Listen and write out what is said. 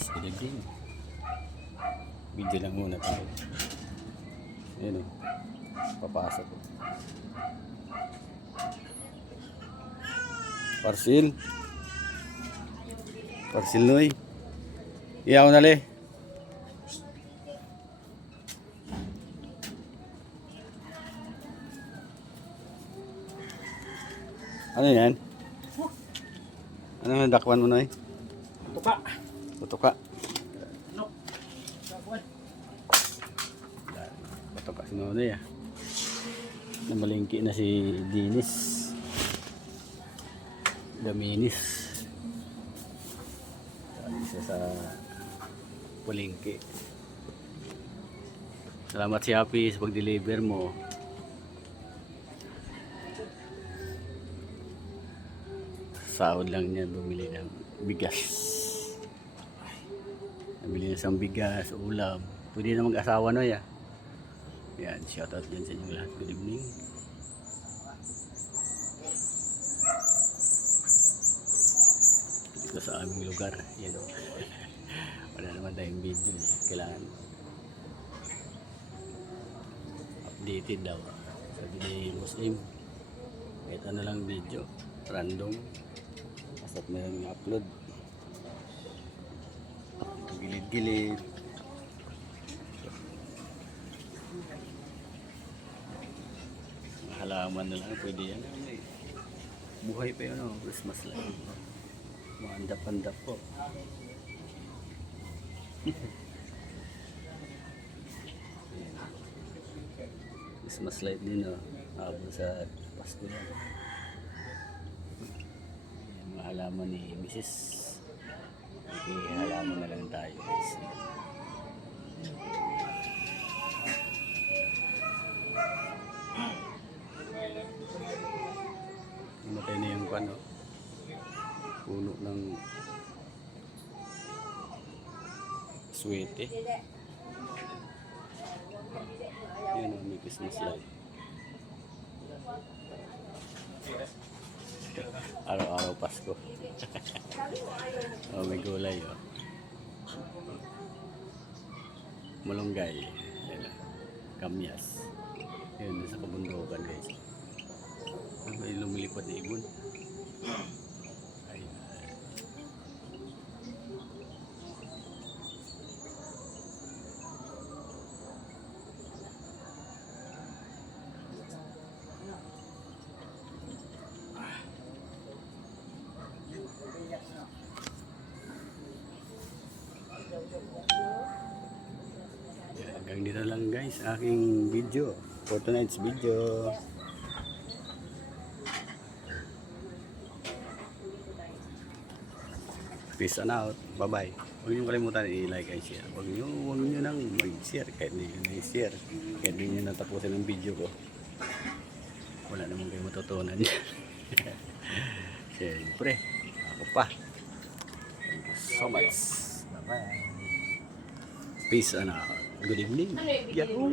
guys, good evening. Video lang muna tayo. Ayan o, papasok o. Parcel Noy. Iyaw na le. Ano yan? Ano yung dakwan mo Noy? Tuka. Tutuka. No. Tutuka si Noy ah. Namalingki na si Dinis. Daminis. Isa sa palengke. Salamat si Happy sa pag-deliver mo. Sahod lang niya bumili ng bigas. Nabili na siyang bigas, ulam. Pwede na mag-asawa no ya. Yan, shoutout dyan sa inyo lahat. Good evening. Dito sa aming lugar. Yan o. Wala naman tayong video. Kailangan updated daw. Sabi ni Muslim. Kahit ano lang video. Random. Basta't mayroon yung upload. Gilid-gilid. Halaman na lang. Pwede yan. Buhay pa yun o. Christmas light. Mga andap-andap po. Christmas light din o. Habang sa Pasko yan. Mga halaman ni Mrs. Okay, halaman na lang tayo guys. Namatay na yung ano, puno ng swete. Yan o, may Christmas light. Araw-araw Pasko. Oh, may gulay oh. Malunggay. Yan o. Kamyas. Yan, nasa kabundukan guys. May lumilipad na ibon. Ay. Hanggang dito lang guys aking video for tonight's video. Peace and out. Bye bye. Huwag niyo kalimutan i-like and share. Huwag niyo nang mag-share kahit hindi niyo na-share. Kahit hindi niyo natapusin ang video ko. Wala naman kayo matutunan. Siyempre, ako pa. Thank you so much. Bye bye. Peace and out. Good evening. Yahoo!